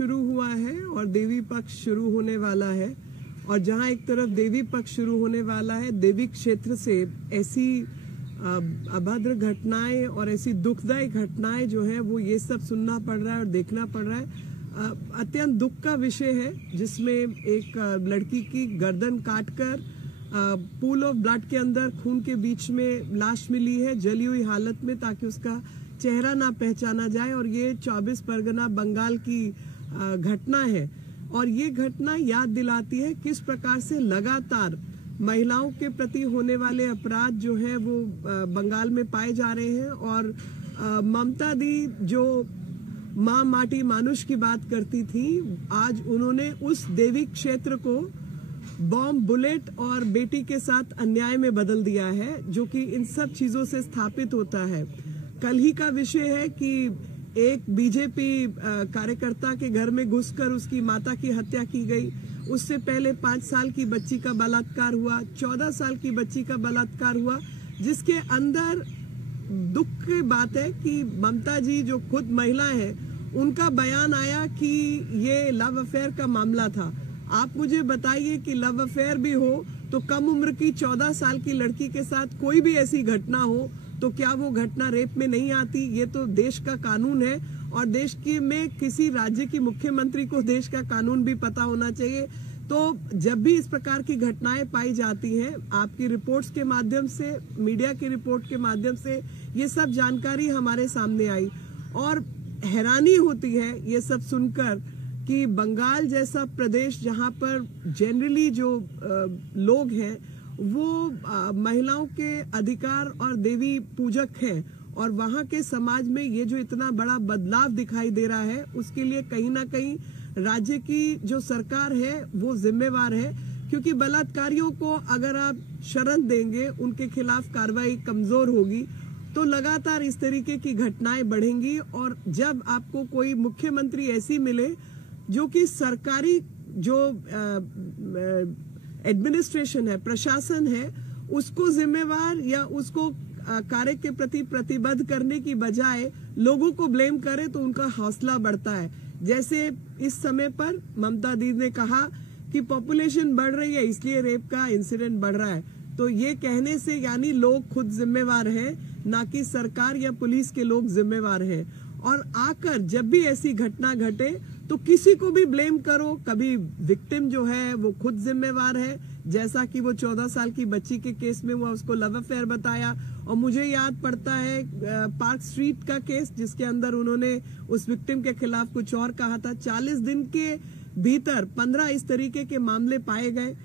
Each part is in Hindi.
शुरू हुआ है और देवी पक्ष शुरू होने वाला है, और जहां एक तरफ देवी पक्ष शुरू होने वाला है, देवी क्षेत्र से ऐसी अभद्र घटनाएं और ऐसी दुखदायी घटनाएं जो है वो ये सब सुनना पड़ रहा है और देखना पड़ रहा है। अत्यंत दुख का विषय है, जिसमें एक लड़की की गर्दन काटकर पूल ऑफ ब्लड के अंदर खून के बीच में लाश मिली है, जली हुई हालत में, ताकि उसका चेहरा ना पहचाना जाए। और ये 24 परगना बंगाल की घटना है, और ये घटना याद दिलाती है किस प्रकार से लगातार महिलाओं के प्रति होने वाले अपराध जो है वो बंगाल में पाए जा रहे हैं। और ममता दी जो माँ माटी मानुष की बात करती थी, आज उन्होंने उस देवी क्षेत्र को बॉम्ब, बुलेट और बेटी के साथ अन्याय में बदल दिया है, जो कि इन सब चीजों से स्थापित होता है। कल ही का विषय है कि एक बीजेपी कार्यकर्ता के घर में घुसकर उसकी माता की हत्या की गई। उससे पहले 5 साल की बच्ची का बलात्कार हुआ, 14 साल की बच्ची का बलात्कार हुआ, जिसके अंदर दुख की बात है कि ममता जी जो खुद महिला है, उनका बयान आया कि ये लव अफेयर का मामला था। आप मुझे बताइए कि लव अफेयर भी हो तो कम उम्र की 14 साल की लड़की के साथ कोई भी ऐसी घटना हो तो क्या वो घटना रेप में नहीं आती? ये तो देश का कानून है, और देश के में किसी राज्य की मुख्यमंत्री को देश का कानून भी पता होना चाहिए। तो जब भी इस प्रकार की घटनाएं पाई जाती हैं, आपकी रिपोर्ट्स के माध्यम से, मीडिया की रिपोर्ट के माध्यम से ये सब जानकारी हमारे सामने आई, और हैरानी होती है ये सब सुनकर कि बंगाल जैसा प्रदेश जहां पर जनरली जो लोग हैं वो महिलाओं के अधिकार और देवी पूजक हैं, और वहां के समाज में ये जो इतना बड़ा बदलाव दिखाई दे रहा है, उसके लिए कहीं ना कहीं राज्य की जो सरकार है वो जिम्मेवार है। क्योंकि बलात्कारियों को अगर आप शरण देंगे, उनके खिलाफ कार्रवाई कमजोर होगी, तो लगातार इस तरीके की घटनाएं बढ़ेंगी। और जब आपको कोई मुख्यमंत्री ऐसी मिले जो कि सरकारी जो एडमिनिस्ट्रेशन है, प्रशासन है, उसको जिम्मेवार या उसको कार्य के प्रति प्रतिबद्ध करने की बजाय लोगों को ब्लेम करे, तो उनका हौसला बढ़ता है। जैसे इस समय पर ममता दीदी ने कहा कि पॉपुलेशन बढ़ रही है इसलिए रेप का इंसिडेंट बढ़ रहा है, तो ये कहने से यानी लोग खुद जिम्मेवार हैं, ना कि सरकार या पुलिस के लोग जिम्मेवार हैं। और आकर जब भी ऐसी घटना घटे तो किसी को भी ब्लेम करो, कभी विक्टिम जो है वो खुद जिम्मेवार है, जैसा कि वो 14 साल की बच्ची के केस में हुआ, उसको लव अफेयर बताया। और मुझे याद पड़ता है पार्क स्ट्रीट का केस, जिसके अंदर उन्होंने उस विक्टिम के खिलाफ कुछ और कहा था। 40 दिन के भीतर 15 इस तरीके के मामले पाए गए।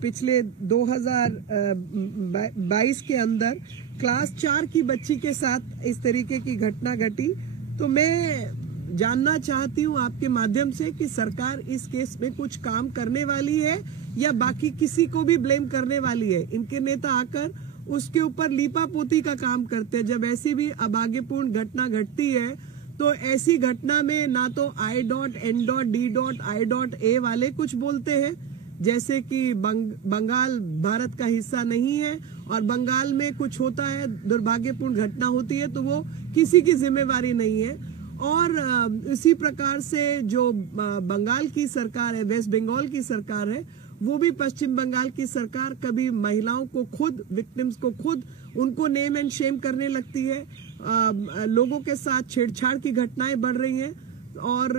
पिछले 2022 के अंदर क्लास 4 की बच्ची के साथ इस तरीके की घटना घटी। तो मैं जानना चाहती हूं आपके माध्यम से कि सरकार इस केस में कुछ काम करने वाली है या बाकी किसी को भी ब्लेम करने वाली है। इनके नेता आकर उसके ऊपर लीपापोती का काम करते हैं। जब ऐसी भी अभाग्यपूर्ण घटना घटती है तो ऐसी घटना में ना तो I.N.D.I.A वाले कुछ बोलते हैं, जैसे कि बंगाल भारत का हिस्सा नहीं है और बंगाल में कुछ होता है, दुर्भाग्यपूर्ण घटना होती है तो वो किसी की जिम्मेवारी नहीं है। और इसी प्रकार से जो बंगाल की सरकार है, वेस्ट बंगाल की सरकार है, वो भी पश्चिम बंगाल की सरकार कभी महिलाओं को खुद, विक्टिम्स को खुद उनको नेम एंड शेम करने लगती है। लोगों के साथ छेड़छाड़ की घटनाएं बढ़ रही हैं और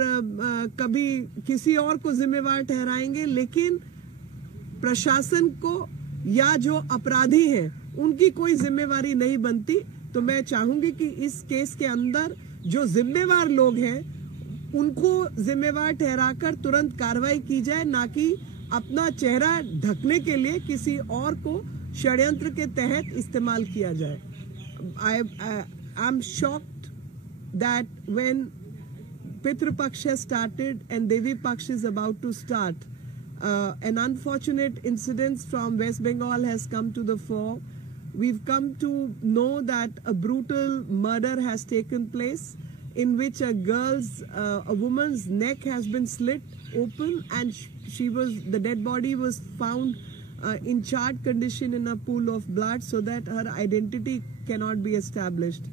कभी किसी और को जिम्मेवार ठहराएंगे, लेकिन प्रशासन को या जो अपराधी हैं उनकी कोई जिम्मेवारी नहीं बनती। तो मैं चाहूंगी कि इस केस के अंदर जो जिम्मेवार लोग हैं उनको जिम्मेवार ठहराकर तुरंत कार्रवाई की जाए, ना कि अपना चेहरा ढकने के लिए किसी और को षड्यंत्र के तहत इस्तेमाल किया जाए। I am shocked that when Pitru Paksh has started and Devi Paksh is about to start, an unfortunate incident from West Bengal has come to the fore. We've come to know that a brutal murder has taken place in which a woman's neck has been slit open and the dead body was found in charred condition in a pool of blood so that her identity cannot be established.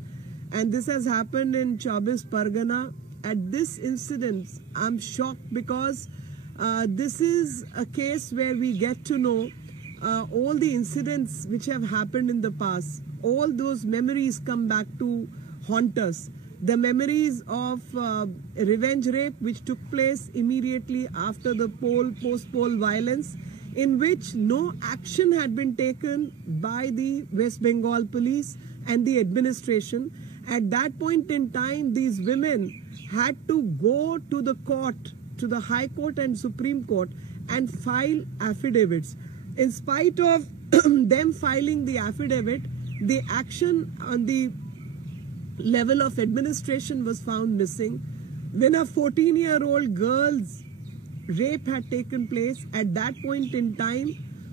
And this has happened in 24 Pargana. at this incident, I'm shocked because this is a case where we get to know all the incidents which have happened in the past. All those memories come back to haunt us. The memories of revenge rape which took place immediately after the post-poll violence, in which no action had been taken by the West Bengal police and the administration. At that point in time, these women had to go to the court, to the High Court and Supreme Court, and file affidavits. In spite of them filing the affidavit, the action on the level of administration was found missing. When a 14-year-old girl's rape had taken place, at that point in time,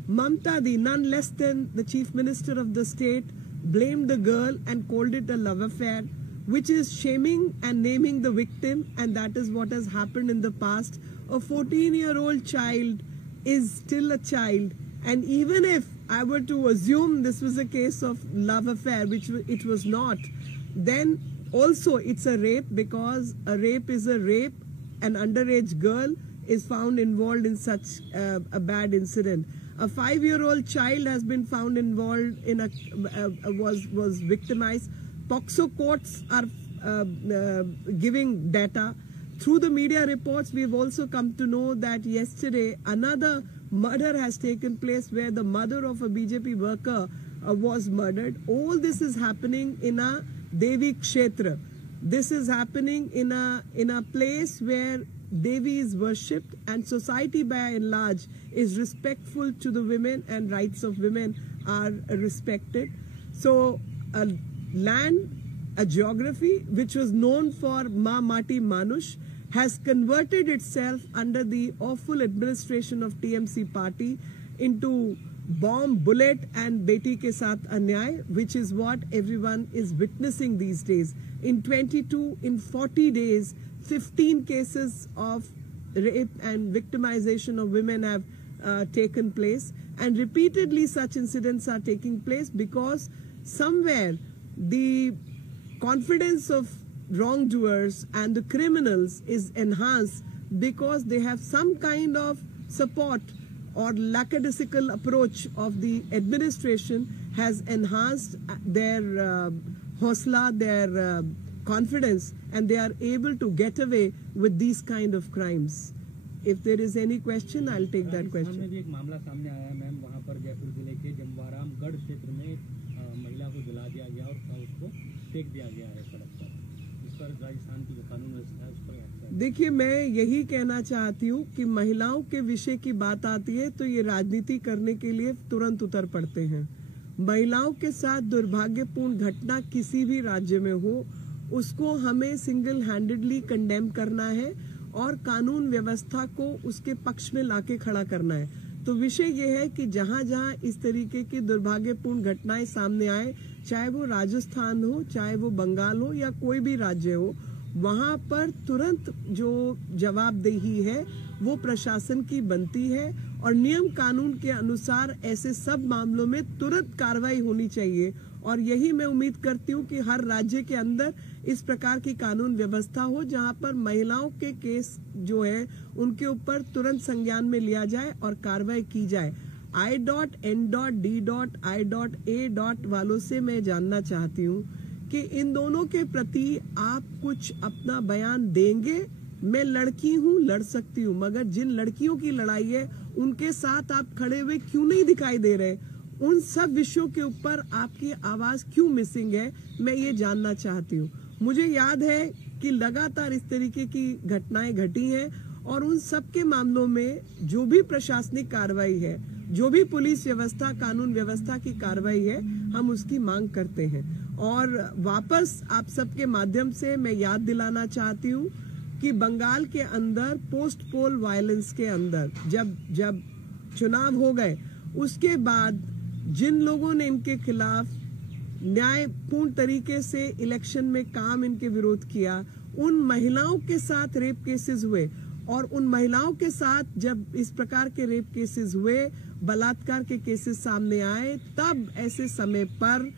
Mamta Di, none less than the Chief Minister of the state, blamed the girl and called it a love affair, which is shaming and naming the victim, and that is what has happened in the past. A 14-year-old child is still a child, and even if I were to assume this was a case of love affair, which it was not, then also it's a rape, because a rape is a rape. An underage girl is found involved in such a bad incident. A 5-year-old child has been found involved in was victimized. POCSO courts are giving data. Through the media reports, we've also come to know that yesterday another murder has taken place where the mother of a BJP worker was murdered. All this is happening in a Devi Kshetra. This is happening in a place where Devi is worshipped, and society by and large is respectful to the women, and rights of women are respected. So a land, a geography which was known for Ma Mati Manush has converted itself under the awful administration of TMC party into bomb, bullet and beti ke saath anyay, which is what everyone is witnessing these days. In 40 days, 15 cases of rape and victimization of women have taken place, and repeatedly such incidents are taking place because somewhere the confidence of wrongdoers and the criminals is enhanced because they have some kind of support, or lackadaisical approach of the administration has enhanced their hosla, their confidence, and they are able to get away with these kind of crimes. If there is any question, I'll take that question. में भी एक मामला सामने आया है मैम, वहाँ पर जयपुर जिले के जमवारामगढ़ क्षेत्र में महिला को जला दिया गया और उसको फेंक दिया गया है सड़क पर। इस पर राजस्थान की जो कानून व्यवस्था है उस पर देखिए, मैं यही कहना चाहती हूँ कि महिलाओं के विषय की बात आती है तो ये राजनीति करने के लिए तुरंत उतर पड़ते हैं। महिलाओं के साथ दुर्भाग्यपूर्ण घटना किसी भी राज्य में हो, उसको हमें सिंगल हैंडेडली कंडेम करना है और कानून व्यवस्था को उसके पक्ष में लाके खड़ा करना है। तो विषय यह है कि जहां जहां इस तरीके की दुर्भाग्यपूर्ण घटनाएं सामने आए, चाहे वो राजस्थान हो, चाहे वो बंगाल हो या कोई भी राज्य हो, वहां पर तुरंत जो जवाबदेही है वो प्रशासन की बनती है और नियम कानून के अनुसार ऐसे सब मामलों में तुरंत कार्रवाई होनी चाहिए। और यही मैं उम्मीद करती हूँ कि हर राज्य के अंदर इस प्रकार की कानून व्यवस्था हो जहां पर महिलाओं के केस जो है उनके ऊपर तुरंत संज्ञान में लिया जाए और कार्रवाई की जाए। I.N.D.I.A. वालों से मैं जानना चाहती हूँ कि इन दोनों के प्रति आप कुछ अपना बयान देंगे। मैं लड़की हूँ, लड़ सकती हूँ, मगर जिन लड़कियों की लड़ाई है उनके साथ आप खड़े हुए क्यों नहीं दिखाई दे रहे? उन सब विषयों के ऊपर आपकी आवाज क्यों मिसिंग है? मैं ये जानना चाहती हूँ। मुझे याद है कि लगातार इस तरीके की घटनाएं घटी हैं और उन सब के मामलों में जो भी प्रशासनिक कार्रवाई है, जो भी पुलिस व्यवस्था, कानून व्यवस्था की कार्रवाई है, हम उसकी मांग करते हैं। और वापस आप सबके माध्यम से मैं याद दिलाना चाहती हूँ कि बंगाल के अंदर पोस्ट पोल वायलेंस के अंदर जब चुनाव हो गए, उसके बाद जिन लोगों ने इनके खिलाफ न्यायपूर्ण तरीके से इलेक्शन में काम इनके विरोध किया, उन महिलाओं के साथ रेप केसेस हुए और उन महिलाओं के साथ जब इस प्रकार के रेप केसेस हुए, बलात्कार के केसेस सामने आए, तब ऐसे समय पर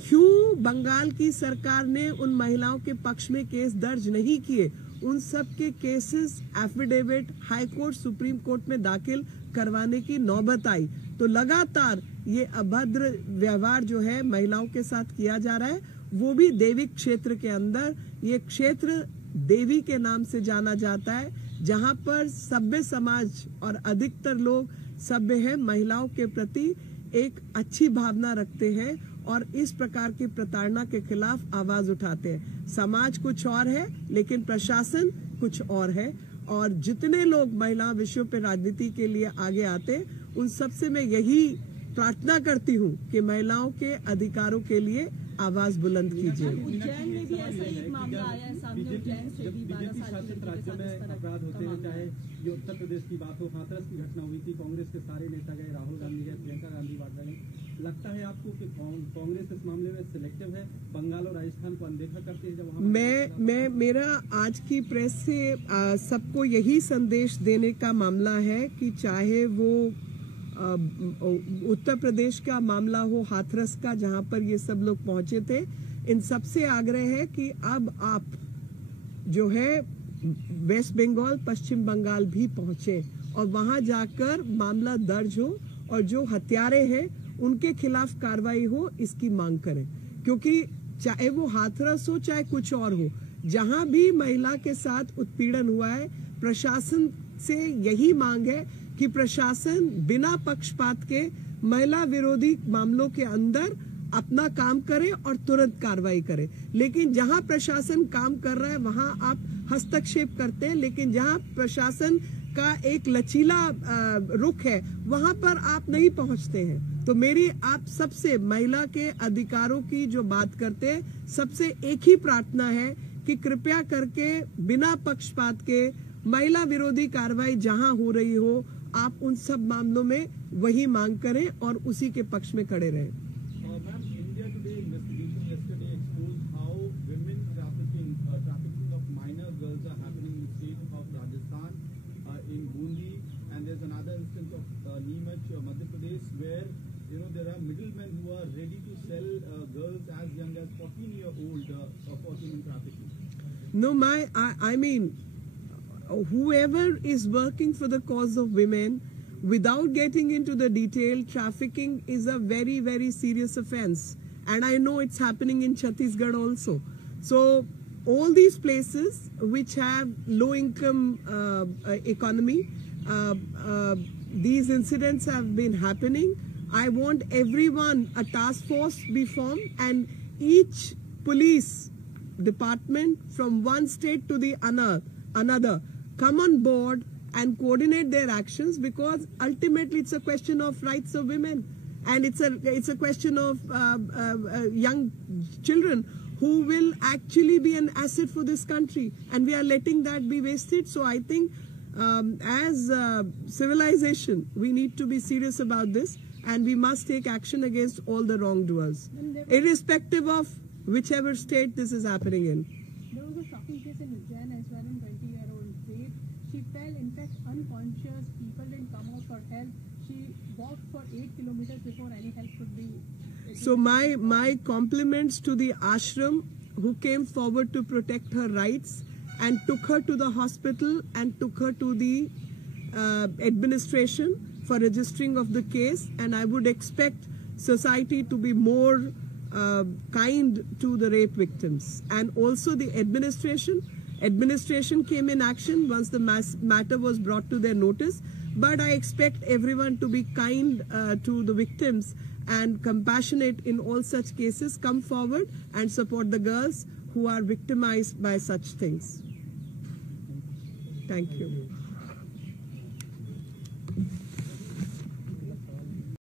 क्यों बंगाल की सरकार ने उन महिलाओं के पक्ष में केस दर्ज नहीं किए? उन सब के cases affidavit high court supreme court में दाखिल करवाने की नौबत आई। तो लगातार ये अभद्र व्यवहार जो है महिलाओं के साथ किया जा रहा है, वो भी देवी क्षेत्र के अंदर। ये क्षेत्र देवी के नाम से जाना जाता है, जहां पर सभ्य समाज और अधिकतर लोग सभ्य है, महिलाओं के प्रति एक अच्छी भावना रखते हैं और इस प्रकार की प्रताड़ना के खिलाफ आवाज उठाते हैं। समाज कुछ और है लेकिन प्रशासन कुछ और है, और जितने लोग महिला विषयों पर राजनीति के लिए आगे आते हैं उन सबसे मैं यही प्रार्थना करती हूँ कि महिलाओं के अधिकारों के लिए आवाज बुलंद कीजिए। उज्जैन में भी ऐसा ही एक मामला आया है सामने। उज्जैन से भी 12 साल की राज्यों में अपराध होते हैं, चाहे ये उत्तर प्रदेश की बात हो, हाथरस की घटना हुई थी, कांग्रेस के सारे नेता गए, राहुल गांधी गए, प्रियंका गांधी वाड्रा गए। लगता है आपको कि कांग्रेस इस मामले में सिलेक्टिव है, बंगाल और राजस्थान को अनदेखा करती है? जब मैं मेरा आज की प्रेस से सबको यही संदेश देने का मामला है कि चाहे वो उत्तर प्रदेश का मामला हो, हाथरस का, जहां पर ये सब लोग पहुंचे थे, इन सबसे आग्रह है कि अब आप जो है वेस्ट बंगाल, पश्चिम बंगाल भी पहुंचे और वहां जाकर मामला दर्ज हो और जो हत्यारे हैं उनके खिलाफ कार्रवाई हो, इसकी मांग करें। क्योंकि चाहे वो हाथरस हो चाहे कुछ और हो, जहां भी महिला के साथ उत्पीड़न हुआ है, प्रशासन से यही मांग है कि प्रशासन बिना पक्षपात के महिला विरोधी मामलों के अंदर अपना काम करे और तुरंत कार्रवाई करे। लेकिन जहां प्रशासन काम कर रहा है वहां आप हस्तक्षेप करते हैं, लेकिन जहां प्रशासन का एक लचीला रुख है वहां पर आप नहीं पहुंचते हैं। तो मेरी आप सबसे महिला के अधिकारों की जो बात करते हैं, सबसे एक ही प्रार्थना है कि कृपया करके बिना पक्षपात के महिला विरोधी कार्रवाई जहां हो रही हो, आप उन सब मामलों में वही मांग करें और उसी के पक्ष में खड़े रहें। Ma'am, India Today investigation yesterday exposed how women trafficking of minor girls are happening in the state of Rajasthan, in Bundi, and there's another instance of Neemuch, Madhya Pradesh, where there are middlemen who are ready to sell girls as young as 14-year-old for human trafficking. No, I mean, whoever is working for the cause of women, without getting into the detail, trafficking is a very, very serious offense. And I know it's happening in Chhattisgarh also. So all these places which have low income economy, these incidents have been happening. I want everyone, a task force be formed, and each police department from one state to the another come on board and coordinate their actions, because ultimately it's a question of rights of women, and it's a question of young children who will actually be an asset for this country, and we are letting that be wasted. So I think as civilization we need to be serious about this, and we must take action against all the wrongdoers, irrespective of whichever state this is happening in. There was a shocking case in Ujjain as well, in 20-year-old Zaid. She fell, in fact, unconscious. People didn't come out for help. She walked for 8 kilometers before any help could be. So my compliments to the ashram who came forward to protect her rights and took her to the hospital and took her to the administration for registering of the case. And I would expect society to be more kind to the rape victims, and also the administration came in action once the matter was brought to their notice. But I expect everyone to be kind to the victims and compassionate in all such cases. Come forward and support the girls who are victimized by such things. Thank you.